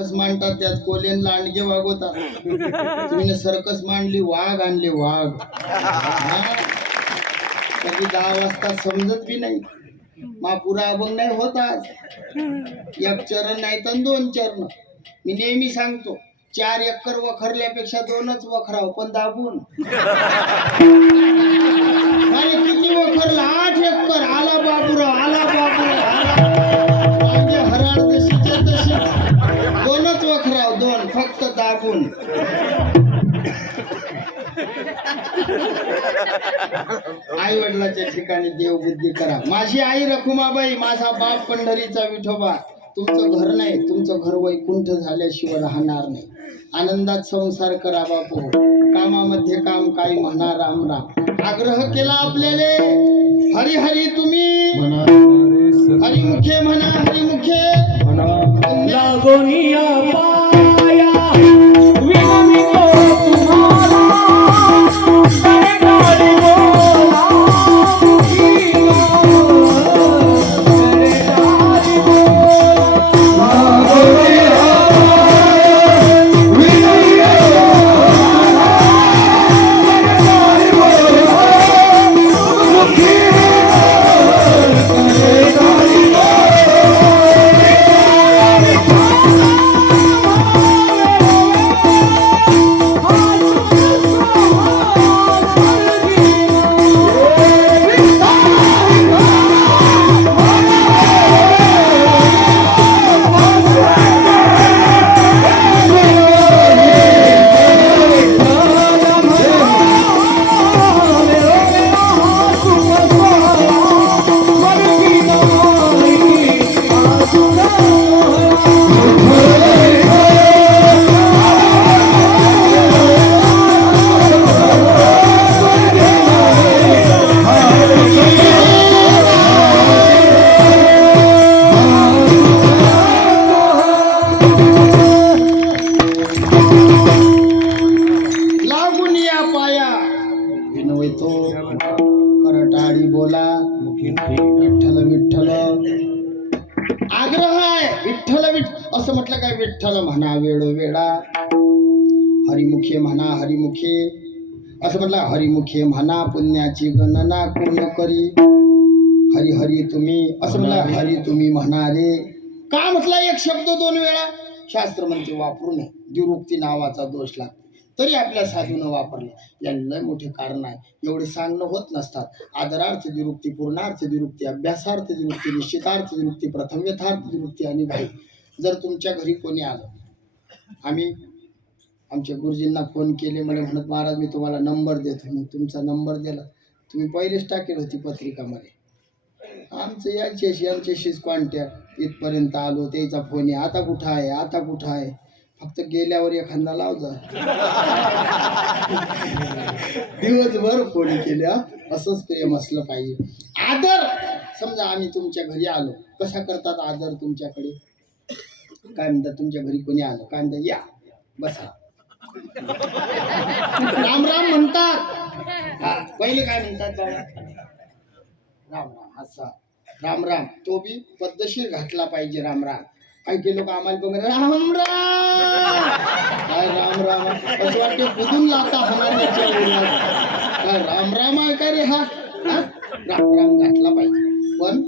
Circus मांडतात त्यात colon Landge वागवतात. तुम्ही सर्कस मांडली वाघ आणले वाघ. कधी दहा वाजता समजत बी नाही. मापुरा अभंग नाही होत एक चरण नाही तर दोन चरण. मी नेहमी सांगतो चार एकर वखरल्यापेक्षा दोनच वखराव पण दाबून. अरे किती वखरला आठ एकर. आला बाबूराव आला बापुरा फक्त दाबून. आई वडिलाच्या ठिकाणी देवबुद्धी करा. माझी आई रखुमाबाई माझा बाप पंढरीचा विठोबा. तुमचं घर नाही तुमचं घर वैकुंठ झाल्याशिवाय राहणार नाही. आनंदात संसार करा बापू. कामामध्ये काम काही म्हणा राम राम. आग्रह केला आपल्याले. हरी हरी तुम्ही. हरिमुखे म्हणा हरिमुखे विठ्ठल म्हणा वेळोवेळा हरिमुखे म्हणा हरिमुखे. असं म्हटलं हरिमुखे म्हणा पुण्याची गणना कोण करी? हरी हरी तुम्ही. असं म्हटलं हरी तुम्ही म्हणारे का म्हटलं एक शब्द दोन वेळा? शास्त्र म्हणते वापरू नये. द्विरुक्ती नावाचा दोष लागतो. तरी आपल्या साधूनं वापरले. लय मोठे कारण आहे. एवढे सांगणं होत नसतात. आदरार्थ द्विरुक्ती पूर्णार्थ द्विरुक्ती अभ्यासार्थ द्विरुक्ती निश्चितार्थ द्विरुक्ती प्रथम यथार्थ द्विरुक्ती आणि घाई. जर तुमच्या घरी कोणी आलं आम्ही आमच्या गुरुजींना फोन केले मला म्हणत महाराज मी तुम्हाला नंबर देतो. मग तुमचा नंबर दिला. तुम्ही पहिलेच टाकेल होती पत्रिकामध्ये. आमचं याच्याशी आमच्याशीच कॉन्टॅक्ट इथपर्यंत आलो. त्याचा फोन आहे आता कुठं आहे? आता कुठं आहे? फक्त गेल्यावर एखादा लाव जा. दिवसभर फोन केल्या असंच प्रेम असलं पाहिजे. आदर! समजा आम्ही तुमच्या घरी आलो. कशा करतात आदर तुमच्याकडे? काय म्हणतात तुमच्या घरी कोणी आलं? काय म्हणतात या बसा. राम राम म्हणतात. हा, पहिले काय म्हणतात राम राम असा. राम राम तो बी पद्धतशीर घातला पाहिजे राम राम. काही लोक आम्हाला बघ राम राम. काय राम राम? असं वाटतं बुधून लागता होणार काय राम राम आहे का रे हा? राम राम घातला पाहिजे. पण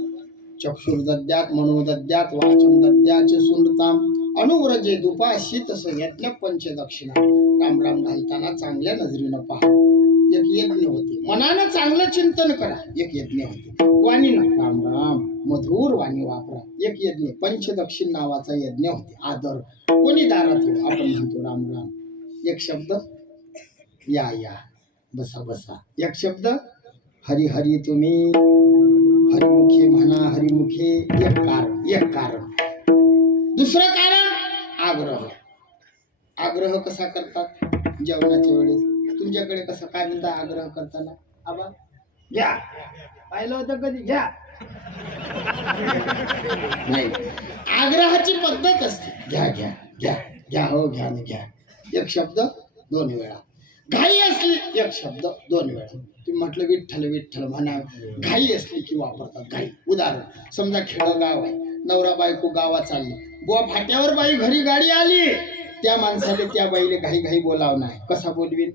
चक्षुर्दद्यात मनोदद्यात वाचन दद्याच सुंदताम अनुव्रजे दुपाशी तसं यज्ञ पंच दक्षिणा राम राम घालताना चांगल्या नजरेनं पहा। एक यज्ञ होते। मनानं चांगलं चिंतन करा। एक यज्ञ होते। वाणीनं राम राम मधुर वाणी वापरा। एक यज्ञ पंचदक्षिण नावाचा यज्ञ होते। आदर। कोणी दारात आपण म्हणतो राम राम। एक शब्द या या बसा बसा। एक शब्द हरी हरी तुम्ही। हरिमुखे म्हणा हरिमुखे एक कारण एक कारण. दुसरं कारण आग्रह. आग्रह कसा करतात? जेवणाच्या वेळेस. तुमच्याकडे कसं काय म्हणता आग्रह करताना? आबा घ्या. पाहिलं होतं कधी? घ्या. नाही. आग्रहाची पद्धत असते. घ्या घ्या घ्या. घ्या हो घ्या न घ्या. एक शब्द दोन वेळा. घाई असली एक शब्द दोन वेळा. तुम्ही म्हटलं विठ्ठल विठ्ठल म्हणा घाई असली की वापरतात घाई. उदाहरण समजा खेडगाव आहे नवरा बायको गावात चालली. बुवा फाट्यावर बाई घरी गाडी आली. त्या माणसाने त्या बाईले घाई घाई बोलाव नाही. कसा बोलवीन?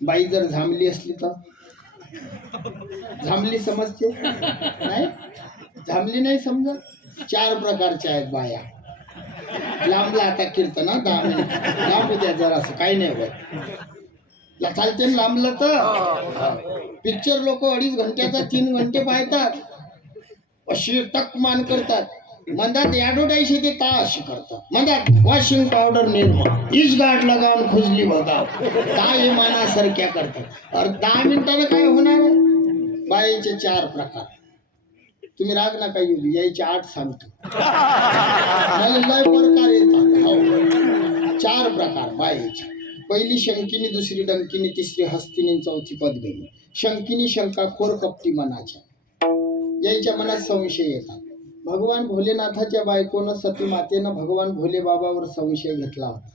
बाई जर झांबली असली तर? झांबली समजते? नाही? झांबली नाही समजत? चार प्रकारच्या आहेत बाया. लांबला आता कीर्तन दहा मिनिट लांब द्या जरा असं काही नाही होत. चालते ना लांबलं तर. पिक्चर लोक अडीच घंट्याचा तीन घंटे पाहतात. अशी टक मान करतात. मंदात ऍडव्हर्टाईज येते ता अशी करतात. मंदात washing powder Nirma is guard लगावून खुजली बघा. ता हे मानासारख्या करतात. अरे दहा मिनिटानं काय होणार हो? बाईचे चार प्रकार. तुम्ही राग नका येऊ देऊ, यायचे आठ सांगतो. मला लय प्रकार येतात हो. चार प्रकार बाईचे. पहिली शंकिनी दुसरी डंकिनी तिसरी हस्तिनी चौथी पदगिनी शंकिनी शंकाखोर कपटी मनाच्या. यायच्या मनात संशय येतात. भगवान भोलेनाथाच्या बायकोनं सती मातेनं भगवान भोले बाबावर संशय घेतला होता.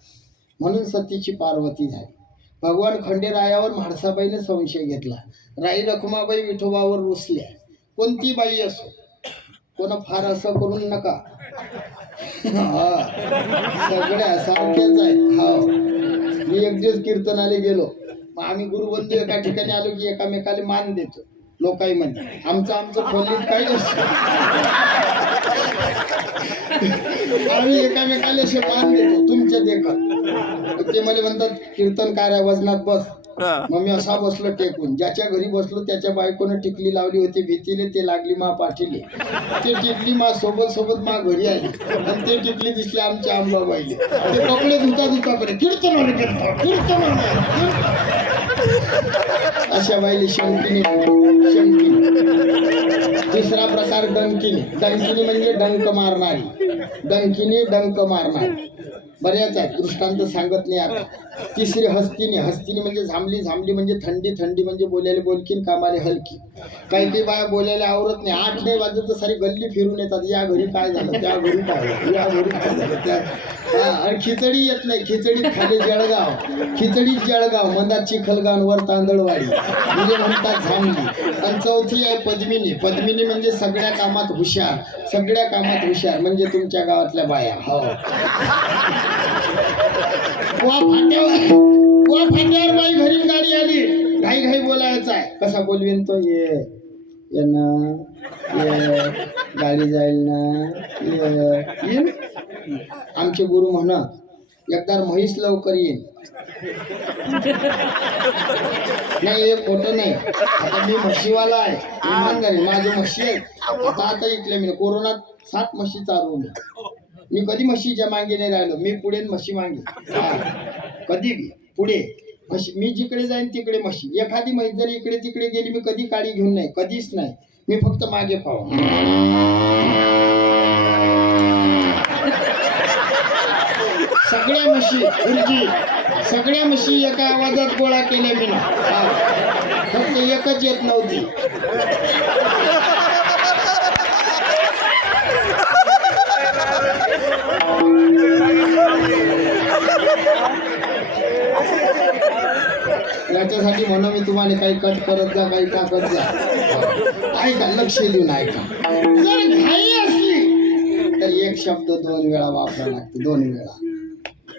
म्हणून सतीची पार्वती झाली. भगवान खंडेरायावर म्हाडसाबाईने संशय घेतला. राई रखुमाबाई विठोबावर रुसल्या. कोणती बाई असो. कोण फार असं करून नका. हा. सगळ्या सारख्याच आहेत. हा. मी एक दिवस कीर्तनाला गेलो. मग आम्ही गुरुबंधू एका ठिकाणी आलो की एकामेकाला मान देतो. लोकाई म्हणजे आमचं आमचं खोलीत काही नसतं. आम्ही एकामेकाला असे मान देतो. तुमच्या देखत. ते मला म्हणतात कीर्तन काय वजनात बस. मग मी असा बसलो टेकून. ज्याच्या घरी बसलो त्याच्या बायकोनं टिकली लावली होती भीतीले ते लागली मा पाठीले. ते टिकली मा सोबत सोबत मा घरी आली. आणि ते टिकली दिसली आमच्या आंबाबाईले. ते कपडे धुता धुता करे कीर्तन होणे कीर्तन होणे अशा बाईले शंकिनी शंकिनी. तिसरा प्रकार डंकिनी. डंकिनी म्हणजे डंक मारणारी. डंकिनी डंक मारणारी. बऱ्याच आहेत. दृष्टांत सांगत नाही आता. तिसरी हस्तिनी. हस्तिनी म्हणजे झांबली झांबली म्हणजे थंडी थंडी म्हणजे बोलायला बोलकीन कामाले हलकी. काही काही बाया बोलायला आवरत नाही. आठ नाही वाजत तर सारी गल्ली फिरून येतात. या घरी काय झालं? त्या घरी काय झालं? या घरी काय झालं? त्या हा आणि खिचडी येत नाही. खिचडीत खाली जळगाव. खिचडीत जळगाव. मंदात चिखलगाव वर तांदळवाडी. म्हणजे म्हणतात झांबली आणि चौथी आहे पद्मिनी. पद्मिनी म्हणजे सगळ्या कामात हुशार. सगळ्या कामात हुशार. म्हणजे तुमच्या गावातल्या बाया. हो. वा फाट्यावर वा फाट्यावर बाई घरी गाडी आली. घाई घाई बोलायचं आहे. कसा बोलवीन तो? ये. ये ना. ये. गाडी जाईल ना. ये. येईन? आमचे गुरु म्हणा एकदा म्हैस लवकर येईन. नाही हे खोटं नाही. आता मी म्हशीवाला आहे. इमानदारी माझे म्हशी आहेत. आता आता इकले मी. कोरोनात सात म्हशी चालवून मी मी कधी म्हशीच्या मागे नाही राहिलो. मी पुढे म्हशी मागे. कधी बी. पुढे. म्हशी मी जिकडे जाईन तिकडे म्हशी. एखादी म्हैस जरी इकडे तिकडे गेली मी कधी काळी घेऊन नाही. कधीच नाही. मी फक्त मागे पाहू सगळ्या म्हशी गुरुजी सगळ्या म्हशी एका आवाजात गोळा केल्या मी ना फक्त एकच येत नव्हती. त्याच्यासाठी म्हणून मी तुम्हाला काही कट करत जा काही टाकत जा. ऐका लक्ष देऊन ऐका. जर घाई असली तर एक शब्द दोन वेळा वापरा लागते दोन वेळा.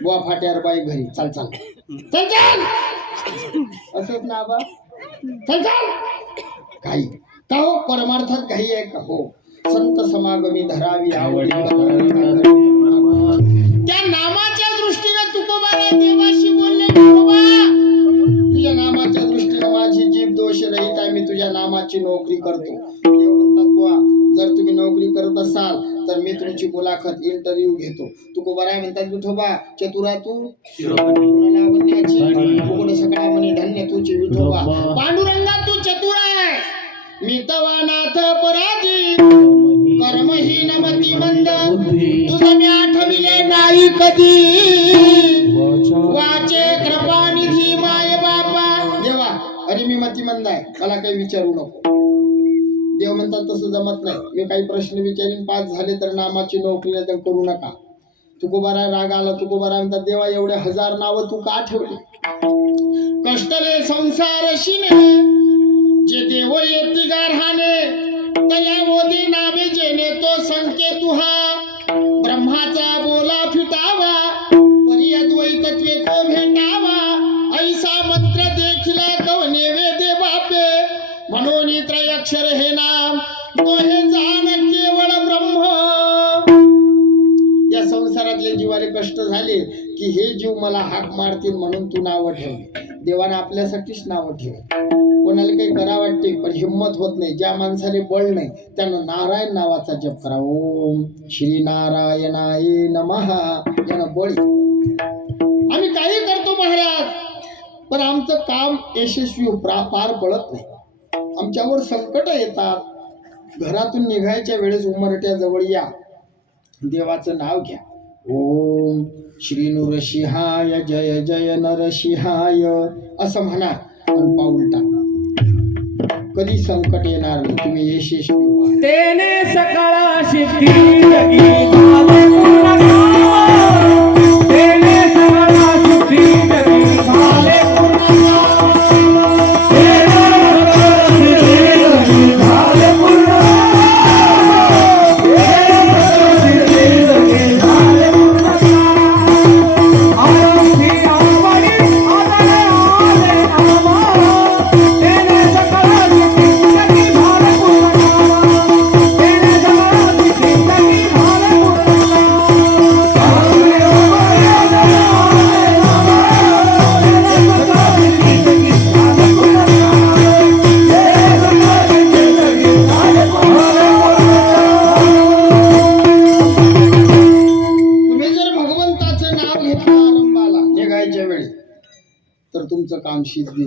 बुवा फाट्यावर बाई घरी. चाल चाल. चल चाल. असंच ना बा. चल चाल. घाई. का हो? परमार्थात काही आहे का? हो. संत समागमी धरावी आवडी मुलाखत इंटरव्ह्यू घेतो. तू कोबराय म्हणतात विठोबा चतुरा तू? उघड सकळा म्हणे धन्य तुझे विठोबा. पांडुरंगा तू चतुर आहे मी तवा नाथ पराजित. कर्महीन मती मंद. तुझं मी आठविले नाही कधी. वाचे कृपानिधी माय बापा. देवा अरे मी मतिमंद आहे. मला काही विचारू नको. देव म्हणतात तसं जमत नाही. मी काही प्रश्न विचारीन पास झाले तर नामाची नोकरी नाही तर करू नका. तुकोबारा राग आला तुकोबारा म्हणतात देवा एवढे हजार नावं तू का ठेवली? कष्टले संसार शिने जे देव येती गारहाने तया मोदी नावे जेने तो संकेत तुहा. ब्रह्माचा की हे जीव मला हाक मारतील म्हणून तू नावं ठेव. देवाने आपल्यासाठीच नावं ठेव. कोणाला काही करा वाटते पण हिंमत होत नाही. ज्या माणसाने बळ नाही त्यानं नारायण नावाचा जप करा. ओम श्री नारायणाय नमहा यानं बळ. आम्ही काही करतो महाराज पण आमचं काम यशस्वी पार पडत नाही. आमच्यावर संकट येतात. घरातून निघायच्या वेळेस उमरट्या जवळ या. देवाचं नाव घ्या. ओम श्री नृसिंहाय जय जय नरसिंहाय असं म्हणा. आणि पाऊल टाका. कधी संकट येणार नाही तुम्ही यशस्वी तेने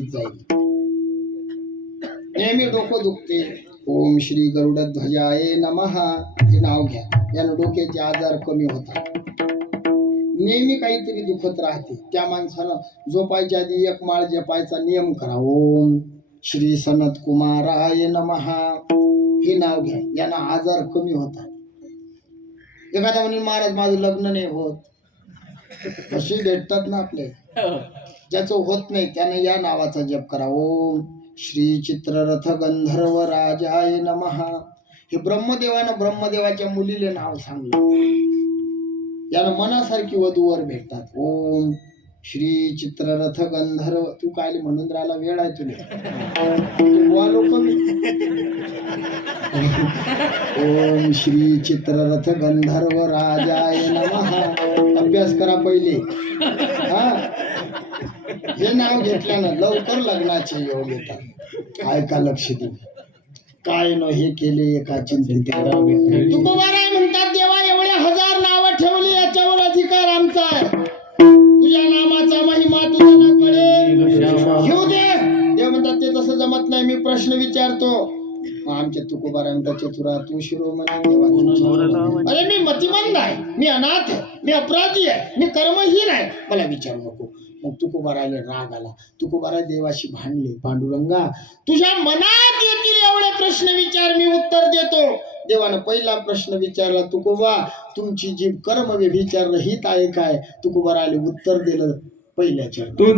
जाईल. नेहमी डोकं दुखते. ओम श्री गरुड ध्वजाये नमहा हे नाव घ्या. यानं डोक्याचे आजार कमी होतात. नेहमी काहीतरी दुखत राहते. त्या माणसानं झोपायच्या आधी एक माळ जपायचा नियम करा. ओम श्री सनत कुमाराय नमहा हे नाव घ्या. यानं आजार कमी होतात. एखादा म्हणून महाराज माझं लग्न नाही होत. अशी भेटतात ना आपले. ज्याचं होत नाही त्यानं या नावाचा जप करा. ओम श्री चित्ररथ गंधर्व राजाय नमहा हे ब्रह्मदेवानं ब्रह्मदेवाच्या मुलीले नाव सांगलं. यानं मनासारखी वधूवर भेटतात. ओम श्री चित्ररथ गंधर्व तू काय म्हणून राहिला वेळ आहे तुला. तू ओम श्री चित्ररथ गंधर्व राजाय नमहा अभ्यास करा पहिले. हा? हे नाव घेतल्यानं लवकर लग्नाचे योग येतात. ऐका लक्ष दे काय न हे केले एका चिंतित. तुकोबाराय आमच्या तुकोबारा म्हणतात चतुरा तू शिरोमणी. अरे मी मतिमंद आहे. मी अनाथ आहे. मी अपराधी आहे. मी कर्महीन आहे. मला विचारू नको. मग तुकोबारायला राग आला. तुकोबाराय देवाशी भांडले. पांडुरंगा तुझ्या मनात येतील एवढे प्रश्न विचार. मी उत्तर देतो. देवानं पहिला प्रश्न विचारला तुकोबा तुमची जी कर्म व्यभिचार हित आहे काय? तुकोबारायला उत्तर दिलं पहिल्या देवा.